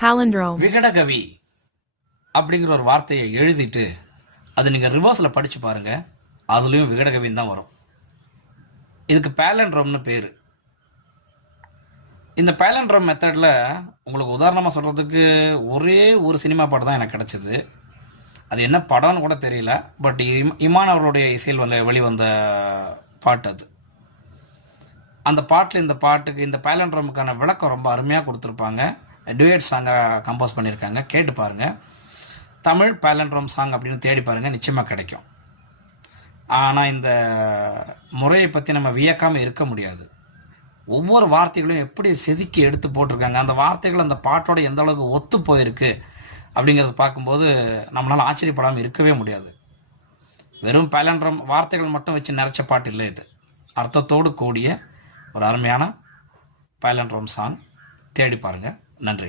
Palindrome. விகடகவி அப்படிங்கிற ஒரு வார்த்தையை எழுதிட்டு அது நீங்கள் ரிவர்ஸில் படித்து பாருங்கள், அதுலேயும் விகடகவின்னு தான் வரும். இதுக்கு பேலண்ட்ரோம்னு பேர். இந்த பேலண்ட்ரோம் மெத்தடில் உங்களுக்கு உதாரணமாக சொல்கிறதுக்கு ஒரே ஒரு சினிமா படம் தான் எனக்கு கிடச்சிது. அது என்ன படம்னு கூட தெரியல, பட் இமான் அவர்களுடைய இசையில் வெளிவந்த பாட்டு அது. அந்த பாட்டில் இந்த பாட்டுக்கு இந்த பேலண்ட்ரோமுக்கான விளக்கம் ரொம்ப அருமையாக கொடுத்துருப்பாங்க. டுயட் சாங்காக கம்போஸ் பண்ணியிருக்காங்க, கேட்டு பாருங்கள். தமிழ் பேலண்ட்ரோம் சாங் அப்படின்னு தேடி பாருங்கள், நிச்சயமாக கிடைக்கும். ஆனால் இந்த முறையை பற்றி நம்ம வியக்காமல் இருக்க முடியாது. ஒவ்வொரு வார்த்தைகளையும் எப்படி செதுக்கி எடுத்து போட்டிருக்காங்க, அந்த வார்த்தைகள் அந்த பாட்டோட எந்த அளவுக்கு ஒத்து போயிருக்கு அப்படிங்கிறத பார்க்கும்போது நம்மளால் ஆச்சரியப்படாமல் இருக்கவே முடியாது. வெறும் பேலண்ட்ரோம் வார்த்தைகள் மட்டும் வச்சு நிறைச்ச பாட்டு இல்லை இது. அர்த்தத்தோடு கூடிய ஒரு அருமையான பேலண்ட்ரோம் சாங். தேடி பாருங்கள். நன்றி.